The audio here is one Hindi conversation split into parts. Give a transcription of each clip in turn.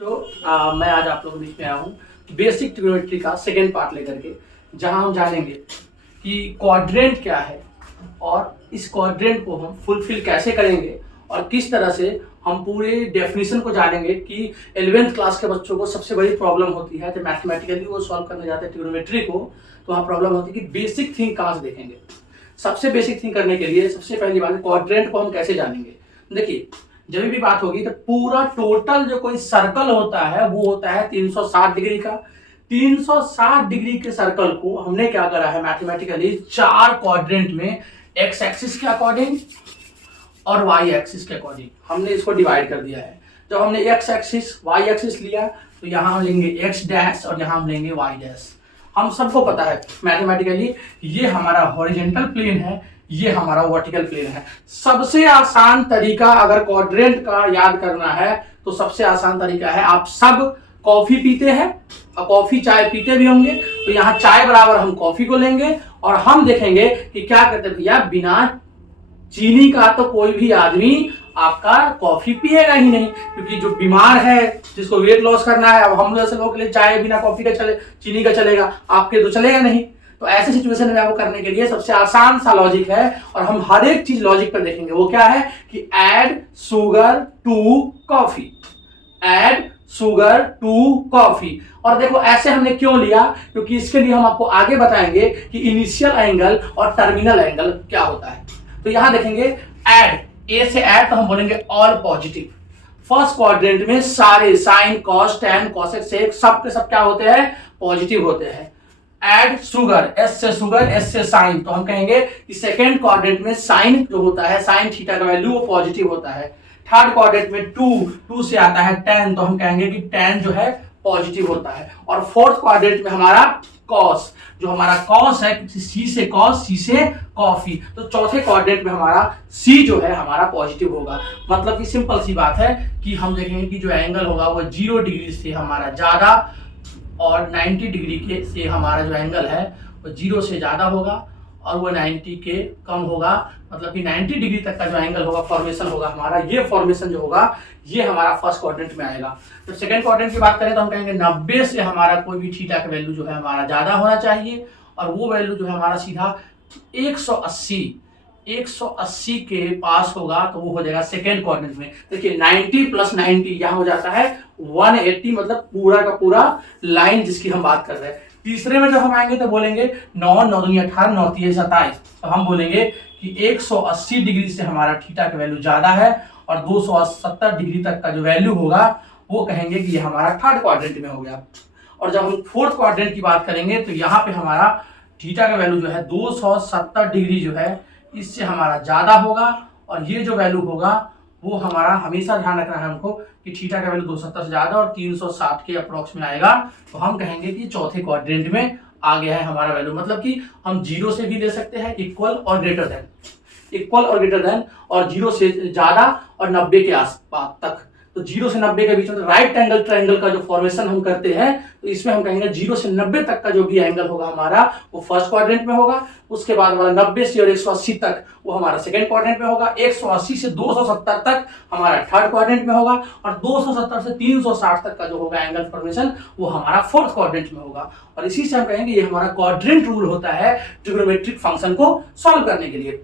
तो मैं आज आप लोगों के बीच में आया हूँ बेसिक ट्रिग्नोमेट्री का सेकेंड पार्ट लेकर के, जहाँ हम जानेंगे कि क्वाड्रेंट क्या है और इस क्वाड्रेंट को हम फुलफिल कैसे करेंगे और किस तरह से हम पूरे डेफिनेशन को जानेंगे कि 11th क्लास के बच्चों को सबसे बड़ी प्रॉब्लम होती है जब मैथमेटिकली वो सॉल्व करने जाते हैं ट्रिग्नोमेट्री को, तो वहाँ प्रॉब्लम होती है कि बेसिक थिंग कहाँ से देखेंगे। सबसे बेसिक थिंग करने के लिए सबसे पहली बात क्वाड्रेंट को हम कैसे जानेंगे। देखिए, जब भी बात होगी तो पूरा टोटल जो कोई सर्कल होता है वो होता है 360 डिग्री का। 360 डिग्री के सर्कल को हमने क्या करा है मैथमेटिकली चार क्वाड्रेंट में, एक्स एक्सिस के अकॉर्डिंग और वाई एक्सिस के अकॉर्डिंग हमने इसको डिवाइड कर दिया है। जब हमने एक्स एक्सिस वाई एक्सिस लिया तो यहाँ हम लेंगे एक्स डैश और यहाँ हम लेंगे वाई डैश। हम सबको पता है मैथमेटिकली ये हमारा हॉरिजॉन्टल प्लेन है, ये हमारा वर्टिकल प्लेन है। सबसे आसान तरीका अगर क्वाड्रेंट का याद करना है तो सबसे आसान तरीका है, आप सब कॉफी पीते हैं और कॉफी चाय पीते भी होंगे, तो यहाँ चाय बराबर हम कॉफी को लेंगे और हम देखेंगे कि क्या करते भैया, बिना चीनी का तो कोई भी आदमी आपका कॉफी पिएगा ही नहीं, क्योंकि जो बीमार है जिसको वेट लॉस करना है, अब हम जैसे लोगों के लिए चाय बिना कॉफी का चले, चीनी का चलेगा, आपके तो चलेगा नहीं। तो ऐसे सिचुएशन में आपको करने के लिए सबसे आसान सा लॉजिक है और हम हर एक चीज लॉजिक पर देखेंगे। वो क्या है कि add sugar to coffee, add sugar to coffee. और देखो ऐसे हमने क्यों लिया, क्योंकि इसके लिए हम आपको आगे बताएंगे कि इनिशियल एंगल और टर्मिनल एंगल क्या होता है। तो यहां देखेंगे ऐड, ए से ऐड तो हम बोलेंगे ऑल पॉजिटिव। फर्स्ट क्वाड्रेंट में सारे sine cos tan cosec sec सब के सब क्या होते हैं, पॉजिटिव होते हैं। एड शुगर, एस से शुगर एस से साइन, तो हम कहेंगे कि सेकेंड क्वाड्रेंट में साइन जो होता है, साइन थीटा का वैल्यू वो पॉजिटिव होता है। थर्ड क्वाड्रेंट में टू से आता है टैन, तो हम कहेंगे कि टैन जो है पॉजिटिव होता है। और फोर्थ क्वाड्रेंट में हमारा कॉस, जो हमारा कॉस है, सी से कॉस सी से कॉफी, तो चौथे क्वाड्रेंट में हमारा सी जो है हमारा पॉजिटिव होगा। मतलब कि सिंपल सी बात है कि हम देखेंगे कि जो एंगल होगा वो 0 डिग्री से हमारा ज्यादा और 90 डिग्री के से हमारा जो एंगल है वो 0 से ज्यादा होगा और वो 90 के कम होगा। मतलब कि 90 डिग्री तक का जो एंगल होगा फॉर्मेशन होगा हमारा, ये फॉर्मेशन जो होगा ये हमारा फर्स्ट क्वाड्रेंट में आएगा। तो सेकंड क्वाड्रेंट की बात करें तो हम कहेंगे 90 से हमारा कोई भी थीटा का वैल्यू जो है हमारा ज्यादा होना चाहिए और वो वैल्यू जो है हमारा सीधा 180 के पास होगा, तो वो हो जाएगा सेकेंड क्वाड्रेंट में। देखिए 90 प्लस 90 यहाँ हो जाता है 180, मतलब पूरा का पूरा लाइन जिसकी हम बात कर रहे हैं। तीसरे में जब हम आएंगे तो बोलेंगे 9 9 दूनी 18 9 3 27, तो हम बोलेंगे कि 180 डिग्री से हमारा थीटा का वैल्यू ज्यादा है और 270 डिग्री तक का जो वैल्यू होगा वो कहेंगे कि ये हमारा थर्ड क्वाड्रेंट में हो गया। और जब हम फोर्थ क्वाड्रेंट की बात करेंगे तो यहाँ पे हमारा थीटा का वैल्यू जो है 270 डिग्री जो है इससे हमारा ज्यादा होगा और ये जो वैल्यू होगा वो हमारा हमेशा ध्यान रखना है हमको कि थीटा का वैल्यू 270 से ज्यादा और 360 के अप्रोक्स में आएगा, तो हम कहेंगे कि चौथे क्वाड्रेंट में आ गया है हमारा वैल्यू। मतलब कि हम 0 से भी ले सकते हैं इक्वल और ग्रेटर देन, इक्वल और ग्रेटर देन और 0 से ज्यादा और 90 के आसपास तक। तो 0 से 90 के बीच में राइट एंगल ट्रायंगल का जो फॉर्मेशन हम करते हैं तो इसमें हम कहेंगे 0 से 90 तक का जो भी एंगल होगा हमारा वो फर्स्ट क्वाड्रेंट में होगा। उसके बाद हमारा 90 से और 180 तक वो हमारा सेकंड क्वाड्रेंट में होगा। 180 से 270 तक हमारा थर्ड क्वाड्रेंट में होगा और 270 से 360 तक का जो होगा एंगल फॉर्मेशन वो हमारा फोर्थ क्वाड्रेंट में होगा। और इसी से हम कहेंगे ये हमारा क्वाड्रेंट रूल होता है ट्रिग्नोमेट्रिक फंक्शन को सॉल्व करने के लिए।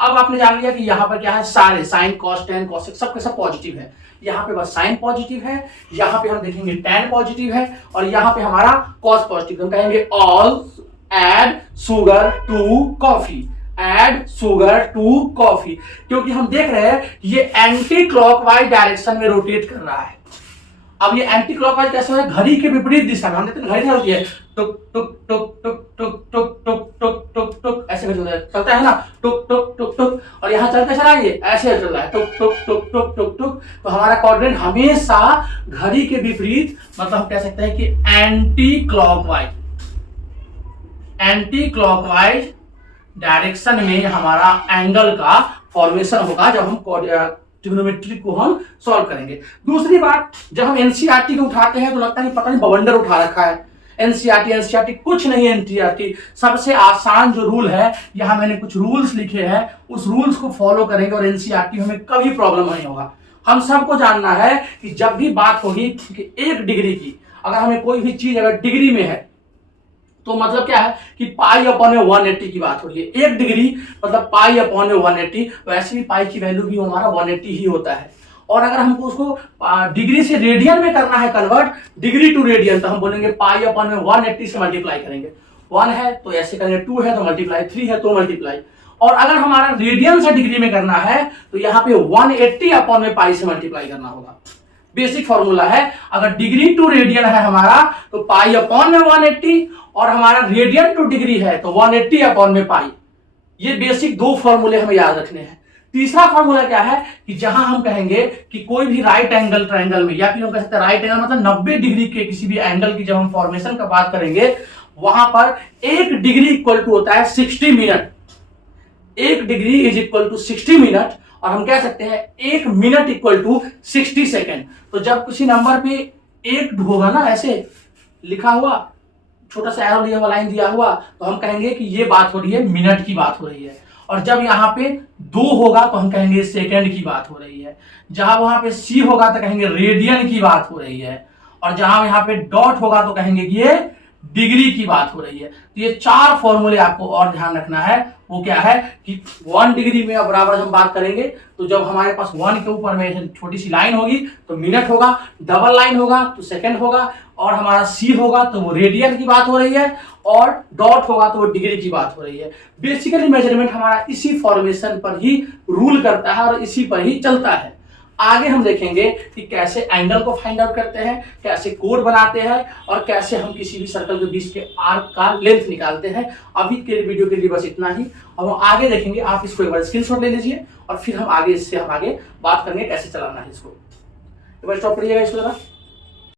अब आपने जान लिया कि यहाँ पर क्या है, सारे साइन कॉस टैन कॉसेक सब के सब पॉजिटिव है। यहाँ पे बस साइन पॉजिटिव है, यहाँ पे हम देखेंगे टैन पॉजिटिव है और यहाँ पे हमारा कॉस पॉजिटिव। हम कहेंगे all add sugar to coffee, add sugar to coffee, क्योंकि हम देख रहे हैं ये एंटी क्लॉकवाइज डायरेक्शन में रोटेट कर रहा है। अब ये एंटी क्लॉकवाइज कैसे है, घड़ी के विपरीत दिशा में। हम देखते हैं घड़ी होती है टुक टुक टुक टुक टुक टुक टुक टुक टुक टुक ऐसे चलता है ना, टुक टुक टुक टुक, और यहाँ चलते चला ये ऐसे चल रहा है टुक टुक टुक टुक टुक टुक। तो हमारा क्वाड्रेंट हमेशा घड़ी के विपरीत, मतलब हम कह सकते हैं कि एंटी क्लॉकवाइज डायरेक्शन में हमारा एंगल का फॉर्मेशन होगा जब हम ट्रिग्नोमेट्री को हम सॉल्व करेंगे। दूसरी बात, जब हम एनसीईआरटी को उठाते हैं तो लगता है कि पता नहीं बवंडर उठा रखा है। एनसीईआरटी कुछ नहीं है। एनसीईआरटी सबसे आसान जो रूल है, यहाँ मैंने कुछ रूल्स लिखे हैं, उस रूल्स को फॉलो करेंगे और एनसीईआरटी में हमें कभी प्रॉब्लम नहीं होगा। हम सबको जानना है कि जब भी बात होगी कि 1 डिग्री की, अगर हमें कोई भी चीज अगर डिग्री में है तो मतलब क्या है कि पाई अपॉन में 180 की बात हो रही है। 1 डिग्री मतलब पाई अपॉन में 180, वैसे भी पाई की वैल्यू भी हमारा 180 ही होता है। और अगर हमको उसको डिग्री से रेडियन में करना है कन्वर्ट, डिग्री टू रेडियन, तो हम बोलेंगे पाई अपॉन में 180 से मल्टीप्लाई करेंगे। 1 है तो ऐसे करेंगे, 2 है तो मल्टीप्लाई, 3 है तो मल्टीप्लाई। और अगर हमारा रेडियन से डिग्री में करना है तो यहाँ पे 180 अपॉन में पाई से मल्टीप्लाई करना होगा। बेसिक फॉर्मूला है, अगर डिग्री टू रेडियन है हमारा तो पाई अपॉन में 180, और हमारा रेडियन टू डिग्री है तो 180 अपॉन में पाई। ये बेसिक 2 फॉर्मूले हमें याद रखने हैं। तीसरा फॉर्मूला क्या है कि जहां हम कहेंगे कि कोई भी राइट एंगल ट्रायंगल में, या फिर हम कह सकते हैं राइट एंगल मतलब 90 डिग्री के किसी भी एंगल की जब हम फॉर्मेशन का बात करेंगे, वहां पर 1 डिग्री इक्वल टू होता है 60 minute. 1 degree is equal to 60 minute, और हम कह सकते हैं 1 मिनट इक्वल टू 60 सेकेंड। तो जब किसी नंबर पे 1 होगा ना, ऐसे लिखा हुआ छोटा सा एरो लिया हुआ लाइन दिया हुआ, तो हम कहेंगे कि ये बात हो रही है मिनट की बात हो रही है। और जब यहाँ पे 2 होगा तो हम कहेंगे सेकंड की बात हो रही है। जहां वहां पे सी होगा तो कहेंगे रेडियन की बात हो रही है। और जहां यहाँ पे डॉट होगा तो कहेंगे कि ये डिग्री की बात हो रही है। तो ये 4 फॉर्मूले आपको और ध्यान रखना है। वो क्या है कि 1 डिग्री में अब बराबर हम बात करेंगे तो जब हमारे पास 1 के ऊपर में छोटी सी लाइन होगी तो मिनट होगा, डबल लाइन होगा तो सेकंड होगा, और हमारा सी होगा तो वो रेडियन की बात हो रही है, और डॉट होगा तो वो डिग्री की बात हो रही है। बेसिकली मेजरमेंट हमारा इसी फॉर्मेशन पर ही रूल करता है और इसी पर ही चलता है। आगे हम देखेंगे कि कैसे एंगल को फाइंड आउट करते हैं, कैसे कोड बनाते हैं, और कैसे हम किसी भी सर्कल के बीच के आर्क का लेंथ निकालते हैं। अभी के वीडियो के लिए बस इतना ही, और हम आगे देखेंगे। आप इसको एक बार स्क्रीनशॉट ले लीजिए और फिर हम आगे इससे हम आगे बात करेंगे कैसे चलाना है इसको। एक बार स्टॉप करिएगा इसको जरा।